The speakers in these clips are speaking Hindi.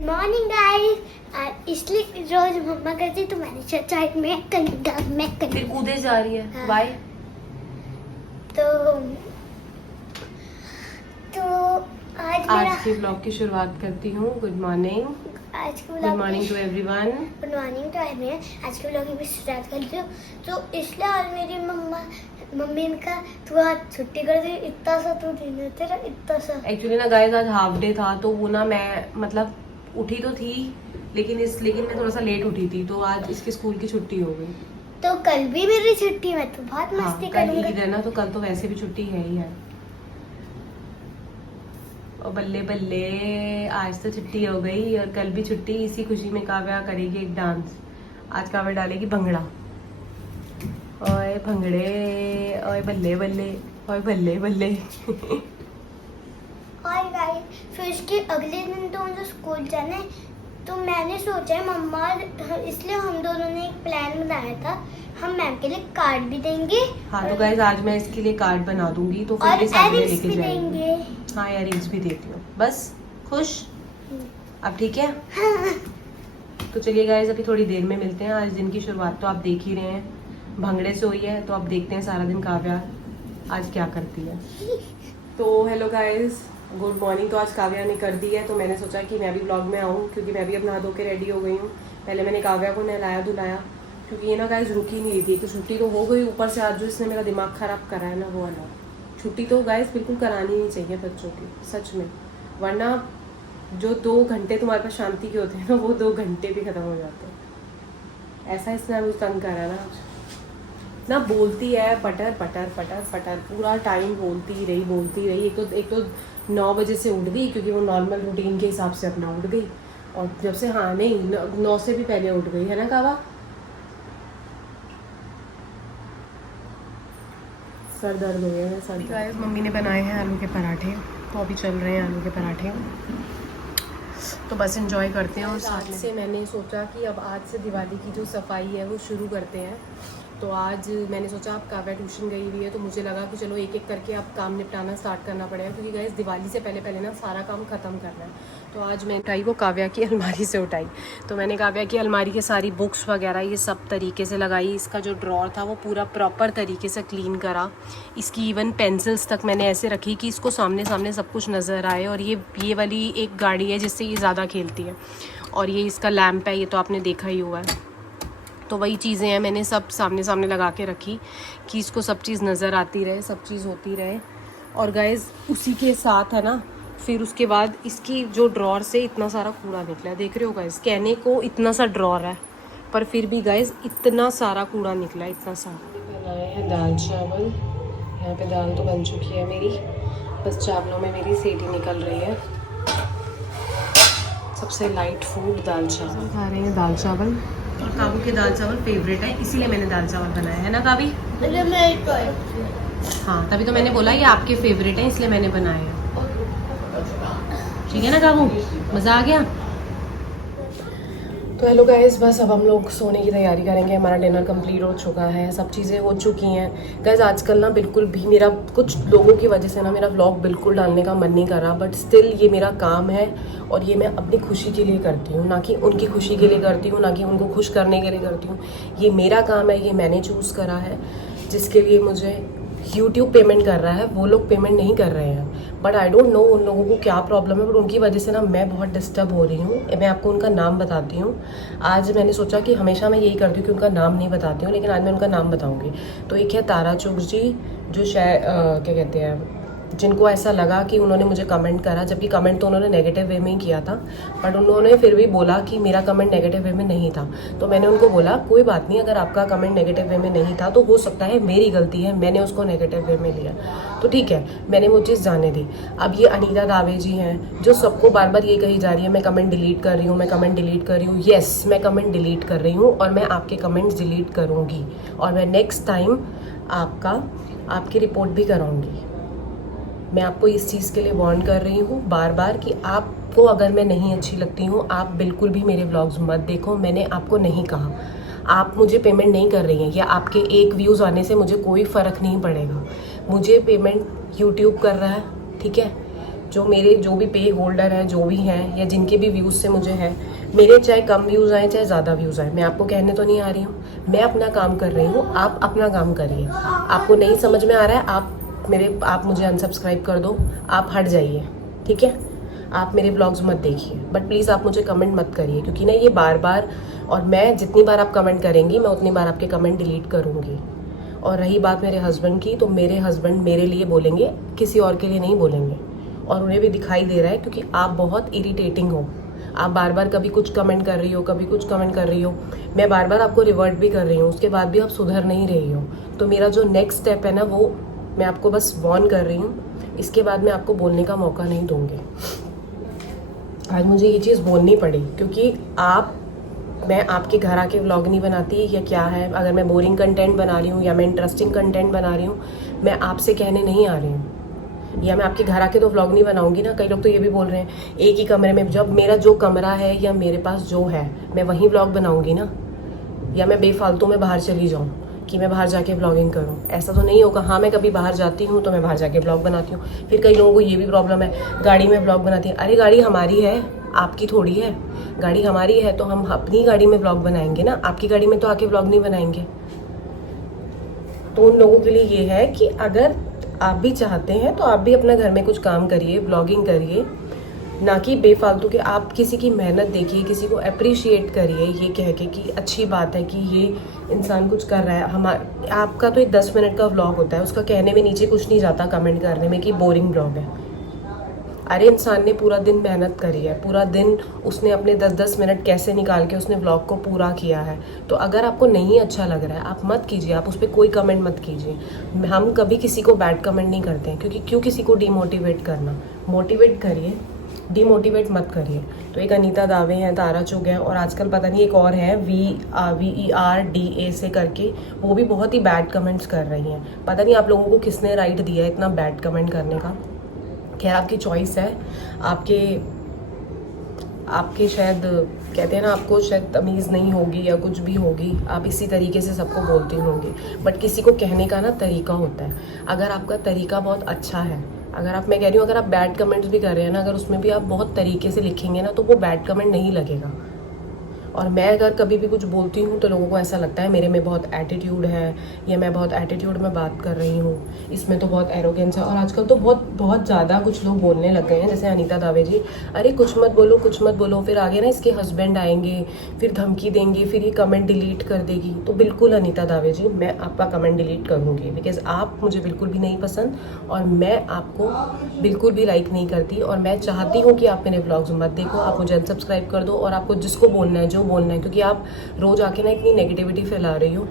Morning guys. इसलिए रोज मम्मा करती तो मैंने सोचा मैं करूँगा। फिर कूदे जा रही है। हाँ। बाय। तो आज के ब्लॉग की शुरुआत करती हूँ। Good morning. आज के good morning to everyone. Good morning to everyone. आज के ब्लॉग की शुरुआत करती हूँ तो इसलिए आज मेरी मम्मी ने कहा तू आज छुट्टी कर दी, इतना सा तू दिन है तेरा, इतना सा। एक्चुअली ना गाइस आज हाफ डे था तो वो ना मैं मतलब उठी तो थी लेकिन मैं थोड़ा सा लेट उठी थी तो आज इसके स्कूल की छुट्टी हो गई। तो कल भी मेरी छुट्टी, मैं तो बहुत मस्ती कल करूंगा। ईद है ना तो कल तो वैसे भी छुट्टी है ही है। और बल्ले बल्ले आज तो छुट्टी हो गई और कल भी छुट्टी। इसी खुशी में काव्या करेगी एक डांस। आज काव्या डालेगी भंगड़ा। ओए भंगड़े, ओए बल्ले बल्ले, ओए बल्ले बल्ले। और गाइस फिर उसके अगले दिन तो मुझे स्कूल जाना है तो मैंने सोचा है मम्मा, इसलिए हम दोनों ने एक प्लान बनाया था, हम मैम के लिए कार्ड भी देंगे। हाँ तो गाइस आज मैं इसके लिए कार्ड बना दूंगी तो और फिर साथ में earrings लेके भी जाएंगे। देंगे। हाँ इयररिंग्स भी देती हूँ। बस खुश अब ठीक है। हाँ। तो चलिए गाइस अभी थोड़ी देर में मिलते हैं। आज दिन की शुरुआत तो आप देख ही रहे हैं, भंगड़े से हुई है तो अब देखते हैं सारा दिन काव्या आज क्या करती है। तो हेलो गाइस, गुड मॉर्निंग। तो आज काव्या ने कर दी है तो मैंने सोचा कि मैं भी ब्लॉग में आऊँ क्योंकि मैं भी अब नहा धो के रेडी हो गई हूँ। पहले मैंने काव्या को नहलाया धुलाया क्योंकि ये ना गाइस रुक ही नहीं रही थी। तो छुट्टी तो हो गई, ऊपर से आज जो इसने मेरा दिमाग ख़राब करा है ना वो अलग। छुट्टी तो गाइस बिल्कुल करानी नहीं चाहिए बच्चों की, सच में, वरना जो 2 घंटे तुम्हारे पास शांति के होते हैं ना वो 2 घंटे भी ख़त्म हो जाते हैं। ऐसा इसने मुझे तंग करा ना ना, बोलती है पटर पटर पटर पटर, पूरा टाइम बोलती रही। एक तो 9 बजे से उठ गई क्योंकि वो नॉर्मल रूटीन के हिसाब से अपना उठ गई। और जब से, हाँ नहीं 9 से भी पहले उठ गई है ना कावा। सर दर्द हो गया है सर। गाइस मम्मी ने बनाए हैं आलू के पराठे तो अभी चल रहे हैं आलू के पराठे, तो बस एंजॉय करते हैं। और साथ से मैंने सोचा कि अब आज से दिवाली की जो सफाई है वो शुरू करते हैं। तो आज मैंने सोचा अब काव्या ट्यूशन गई हुई है तो मुझे लगा कि चलो एक एक करके अब काम निपटाना स्टार्ट करना पड़ेगा क्योंकि गाइस दिवाली से पहले ना सारा काम ख़त्म करना है। तो आज मैं उठाई वो काव्या की अलमारी से उठाई। तो मैंने काव्या की अलमारी के सारी बुक्स वगैरह ये सब तरीके से लगाई। इसका जो ड्रॉर था वो पूरा प्रॉपर तरीके से क्लीन करा। इसकी इवन पेंसिल्स तक मैंने ऐसे रखी कि इसको सामने सामने सब कुछ नज़र आए। और ये वाली एक गाड़ी है जिससे ये ज़्यादा खेलती है और ये इसका लैम्प है, ये तो आपने देखा ही हुआ है। तो वही चीज़ें हैं मैंने सब सामने सामने लगा के रखी कि इसको सब चीज़ नज़र आती रहे, सब चीज़ होती रहे। और गाइस उसी के साथ है ना, फिर उसके बाद इसकी जो ड्रॉर से इतना सारा कूड़ा निकला है, देख रहे हो गाइस। कहने को इतना सा ड्रॉर है पर फिर भी गाइस इतना सारा कूड़ा निकला है, इतना सारा। बनाए हैं दाल चावल। यहाँ पे दाल तो बन चुकी है मेरी, बस चावलों में मेरी सीटी निकल रही है। सबसे लाइट फूड दाल चावल खा रहे हैं, दाल चावल। और काबू के दाल चावल फेवरेट है इसीलिए मैंने दाल चावल बनाया है ना काबी। हाँ तभी तो मैंने बोला ये आपके फेवरेट है इसलिए मैंने बनाया है। ठीक है ना काबू, मज़ा आ गया। तो हेलो गाइस, बस अब हम लोग सोने की तैयारी करेंगे। हमारा डिनर कंप्लीट हो चुका है, सब चीज़ें हो चुकी हैं। गाइस आजकल ना बिल्कुल भी मेरा कुछ लोगों की वजह से ना मेरा व्लॉग बिल्कुल डालने का मन नहीं कर रहा, बट स्टिल ये मेरा काम है और ये मैं अपनी खुशी के लिए करती हूँ, ना कि उनकी खुशी के लिए करती हूँ, ना कि उनको खुश करने के लिए करती हूँ। ये मेरा काम है, ये मैंने चूज़ करा है, जिसके लिए मुझे YouTube पेमेंट कर रहा है, वो लोग पेमेंट नहीं कर रहे हैं। बट आई डोंट नो उन लोगों को क्या प्रॉब्लम है, बट उनकी वजह से ना मैं बहुत डिस्टर्ब हो रही हूँ। मैं आपको उनका नाम बताती हूँ। आज मैंने सोचा कि हमेशा मैं यही करती हूँ कि उनका नाम नहीं बताती हूँ, लेकिन आज मैं उनका नाम बताऊँगी। तो एक है तारा चुग जी, जो शायद क्या कहते हैं, जिनको ऐसा लगा कि उन्होंने मुझे कमेंट करा, जबकि कमेंट तो उन्होंने नेगेटिव वे में ही किया था, बट उन्होंने फिर भी बोला कि मेरा कमेंट नेगेटिव वे में नहीं था। तो मैंने उनको बोला कोई बात नहीं, अगर आपका कमेंट नेगेटिव वे में नहीं था तो हो सकता है मेरी गलती है, मैंने उसको नेगेटिव वे में लिया, तो ठीक है, मैंने वो चीज़ जाने दी। अब ये अनीता दावे जी हैं जो सबको बार बार ये कही जा रही है मैं कमेंट डिलीट कर रही हूँ, मैं कमेंट डिलीट कर रही हूँ। येस, मैं कमेंट डिलीट कर रही हूँ और मैं आपके कमेंट्स डिलीट करूँगी और मैं नेक्स्ट टाइम आपकी रिपोर्ट भी कराऊँगी। मैं आपको इस चीज़ के लिए वार्न कर रही हूँ बार बार कि आपको अगर मैं नहीं अच्छी लगती हूँ आप बिल्कुल भी मेरे व्लॉग्स मत देखो। मैंने आपको नहीं कहा, आप मुझे पेमेंट नहीं कर रही हैं या आपके एक व्यूज़ आने से मुझे कोई फ़र्क नहीं पड़ेगा। मुझे पेमेंट यूट्यूब कर रहा है, ठीक है, जो भी पे होल्डर हैं, जो भी हैं, या जिनके भी व्यूज़ से मुझे है, मेरे चाहे कम व्यूज़ आए चाहे ज़्यादा व्यूज़ आए, मैं आपको कहने तो नहीं आ रही हूँ, मैं अपना काम कर रही हूँ, आप अपना काम करिए। आपको नहीं समझ में आ रहा है, आप मुझे अनसब्सक्राइब कर दो, आप हट जाइए, ठीक है? आप मेरे ब्लॉग्स मत देखिए, बट प्लीज़ आप मुझे कमेंट मत करिए, क्योंकि ना ये बार बार, और मैं जितनी बार आप कमेंट करेंगी मैं उतनी बार आपके कमेंट डिलीट करूँगी। और रही बात मेरे हस्बैंड की, तो मेरे हस्बैंड मेरे लिए बोलेंगे, किसी और के लिए नहीं बोलेंगे। और उन्हें भी दिखाई दे रहा है, क्योंकि आप बहुत इरिटेटिंग हो। आप बार बार कभी कुछ कमेंट कर रही हो, कभी कुछ कमेंट कर रही हो, मैं बार बार आपको रिवर्ट भी कर रही हूँ, उसके बाद भी आप सुधर नहीं रही हो। तो मेरा जो नेक्स्ट स्टेप है ना, वो मैं आपको बस वॉर्न कर रही हूँ, इसके बाद मैं आपको बोलने का मौका नहीं दूँगी। आज मुझे ये चीज़ बोलनी पड़ी, क्योंकि मैं आपके घर आके व्लॉग नहीं बनाती या क्या है, अगर मैं बोरिंग कंटेंट बना रही हूँ या मैं इंटरेस्टिंग कंटेंट बना रही हूँ, मैं आपसे कहने नहीं आ रही हूँ, या मैं आपके घर आके तो व्लॉग नहीं बनाऊंगी ना। कई लोग तो ये भी बोल रहे हैं एक ही कमरे में, जब मेरा जो कमरा है या मेरे पास जो है मैं वहीं व्लॉग बनाऊंगी ना, या मैं बेफालतू में बाहर चली जाऊँ कि मैं बाहर जाके व्लॉगिंग करूँ, ऐसा तो नहीं होगा। हाँ, मैं कभी बाहर जाती हूँ तो मैं बाहर जाके व्लॉग बनाती हूँ। फिर कई लोगों को ये भी प्रॉब्लम है, गाड़ी में व्लॉग बनाती है। अरे गाड़ी हमारी है, आपकी थोड़ी है। गाड़ी हमारी है तो हम अपनी गाड़ी में व्लॉग बनाएंगे ना, आपकी गाड़ी में तो आके व्लॉग नहीं बनाएंगे। तो उन लोगों के लिए ये है कि अगर आप भी चाहते हैं तो आप भी अपना घर में कुछ काम करिए, व्लॉगिंग करिए, ना कि बेफालतू के आप किसी की मेहनत देखिए, किसी को अप्रिशिएट करिए ये कह के कि अच्छी बात है कि ये इंसान कुछ कर रहा है। आपका तो एक 10 मिनट का व्लॉग होता है, उसका कहने में नीचे कुछ नहीं जाता कमेंट करने में कि बोरिंग व्लॉग है। अरे इंसान ने पूरा दिन मेहनत करी है, पूरा दिन उसने अपने 10-10 मिनट कैसे निकाल के उसने व्लॉग को पूरा किया है। तो अगर आपको नहीं अच्छा लग रहा है, आप मत कीजिए, आप उस पर कोई कमेंट मत कीजिए। हम कभी किसी को बैड कमेंट नहीं करते हैं, क्योंकि क्यों किसी को डिमोटिवेट करना। मोटिवेट करिए, डिमोटिवेट मत करिए। तो एक अनीता दावे हैं, तारा चुग हैं, और आजकल पता नहीं एक और है VERDA से करके, वो भी बहुत ही बैड कमेंट्स कर रही हैं। पता नहीं आप लोगों को किसने राइट दिया है इतना बैड कमेंट करने का। खैर आपकी चॉइस है, आपके शायद कहते हैं ना, आपको शायद तमीज़ नहीं होगी या कुछ भी होगी, आप इसी तरीके से सबको बोलती होंगी। बट किसी को कहने का ना तरीका होता है। अगर आपका तरीका बहुत अच्छा है, मैं कह रही हूँ अगर आप बैड कमेंट्स भी कर रहे हैं ना, अगर उसमें भी आप बहुत तरीके से लिखेंगे ना, तो वो बैड कमेंट नहीं लगेगा। और मैं अगर कभी भी कुछ बोलती हूँ तो लोगों को ऐसा लगता है मेरे में बहुत एटीट्यूड है, या मैं बहुत एटीट्यूड में बात कर रही हूँ, इसमें तो बहुत एरोगेंस है। और आजकल तो बहुत ज़्यादा कुछ लोग बोलने लग गए हैं, जैसे अनीता दावे जी, अरे कुछ मत बोलो, फिर आगे ना इसके हस्बैंड आएंगे, फिर धमकी देंगे, फिर ये कमेंट डिलीट कर देगी। तो बिल्कुल अनीता दावे जी, मैं आपका कमेंट डिलीट करूँगी, बिकॉज आप मुझे बिल्कुल भी नहीं पसंद, और मैं आपको बिल्कुल भी लाइक नहीं करती। और मैं चाहती हूँ कि आप मेरे ब्लॉग्स मत देखो, आप मुझे अनसब्सक्राइब कर दो, और आपको जिसको बोलना है बोलना है, क्योंकि आप रोज आके ना इतनी नेगेटिविटी फैला रही हो,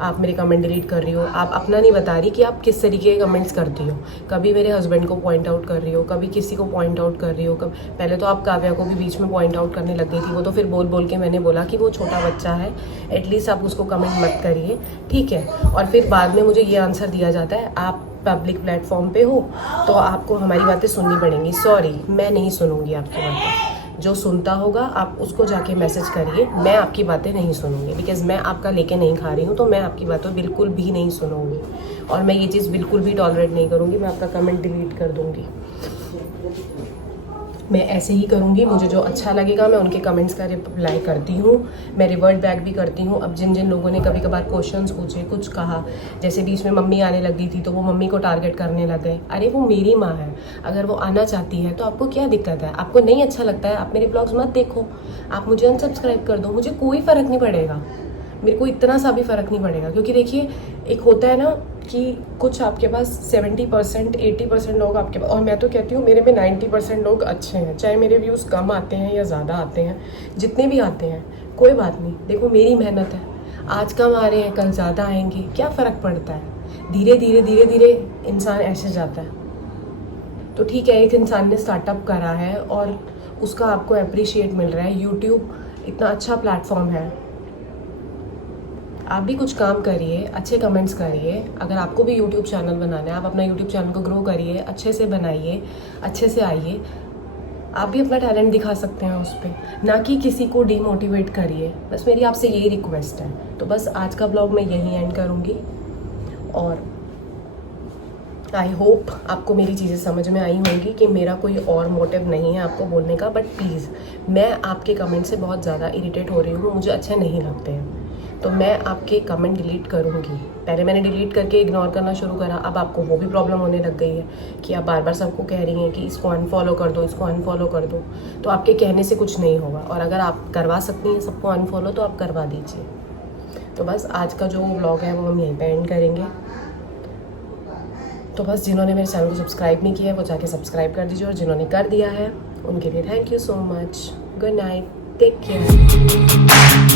आप मेरे कमेंट डिलीट कर रही हो, आप अपना नहीं बता रही कि आप किस तरीके के कमेंट्स करती हो। कभी मेरे हस्बैंड को पॉइंट आउट कर रही हो, कभी किसी को पॉइंट आउट कर रही हो, पहले तो आप काव्या को भी बीच में पॉइंट आउट करने लग गई थी। वो तो फिर बोल के मैंने बोला कि वो छोटा बच्चा है, एटलीस्ट आप उसको कमेंट मत करिए, ठीक है। और फिर बाद में मुझे ये आंसर दिया जाता है, आप पब्लिक प्लेटफॉर्म पे हो तो आपको हमारी बातें सुननी पड़ेंगी। सॉरी, मैं नहीं सुनूंगी आपकी बातें। जो सुनता होगा आप उसको जाके मैसेज करिए, मैं आपकी बातें नहीं सुनूंगी, बिकॉज मैं आपका लेके नहीं खा रही हूँ, तो मैं आपकी बातें बिल्कुल भी नहीं सुनूंगी। और मैं ये चीज़ बिल्कुल भी टॉलरेट नहीं करूँगी, मैं आपका कमेंट डिलीट कर दूँगी। मैं ऐसे ही करूँगी, मुझे जो अच्छा लगेगा मैं उनके कमेंट्स का रिप्लाई करती हूँ, मैं रिवर्ट बैक भी करती हूँ। अब जिन लोगों ने कभी कभार क्वेश्चंस पूछे, कुछ कहा, जैसे बीच में मम्मी आने लग गई थी तो वो मम्मी को टारगेट करने लग गए। अरे वो मेरी माँ है, अगर वो आना चाहती है तो आपको क्या दिक्कत है? आपको नहीं अच्छा लगता है, आप मेरे ब्लॉग्स मत देखो, आप मुझे अनसब्सक्राइब कर दो, मुझे कोई फ़र्क नहीं पड़ेगा, मेरे को इतना सा भी फ़र्क नहीं पड़ेगा। क्योंकि देखिए, एक होता है ना कि कुछ आपके पास 70% 80% लोग आपके पास, और मैं तो कहती हूँ मेरे में 90% लोग अच्छे हैं, चाहे मेरे व्यूज़ कम आते हैं या ज़्यादा आते हैं, जितने भी आते हैं कोई बात नहीं। देखो मेरी मेहनत है, आज कम आ रहे हैं कल ज़्यादा आएंगे, क्या फ़र्क पड़ता है? धीरे धीरे इंसान ऐसे जाता है। तो ठीक है, एक इंसान ने स्टार्टअप करा है और उसका आपको अप्रिशिएट मिल रहा है, यूट्यूब इतना अच्छा प्लेटफॉर्म है, आप भी कुछ काम करिए, अच्छे कमेंट्स करिए। अगर आपको भी यूट्यूब चैनल बनाना है, आप अपना यूट्यूब चैनल को ग्रो करिए, अच्छे से बनाइए, अच्छे से आइए, आप भी अपना टैलेंट दिखा सकते हैं उस पर, ना कि किसी को डीमोटिवेट करिए। बस मेरी आपसे यही रिक्वेस्ट है। तो बस आज का ब्लॉग मैं यहीं एंड करूँगी, और आई होप आपको मेरी चीज़ें समझ में आई होंगी कि मेरा कोई और मोटिव नहीं है आपको बोलने का, बट प्लीज़ मैं आपके कमेंट से बहुत ज़्यादा इरिटेट हो रही हूँ, मुझे अच्छे नहीं लगते हैं, तो मैं आपके कमेंट डिलीट करूँगी। पहले मैंने डिलीट करके इग्नोर करना शुरू करा, अब आपको वो भी प्रॉब्लम होने लग गई है कि आप बार बार सबको कह रही हैं कि इसको अनफॉलो कर दो, इसको अनफॉलो कर दो। तो आपके कहने से कुछ नहीं होगा, और अगर आप करवा सकती हैं सबको अनफॉलो तो आप करवा दीजिए। तो बस आज का जो व्लॉग है वो हम यहीं पे एंड करेंगे। तो बस जिन्होंने मेरे चैनल को सब्सक्राइब नहीं किया है वो जाके सब्सक्राइब कर दीजिए, और जिन्होंने कर दिया है उनके लिए thank you so much. Good night, take care.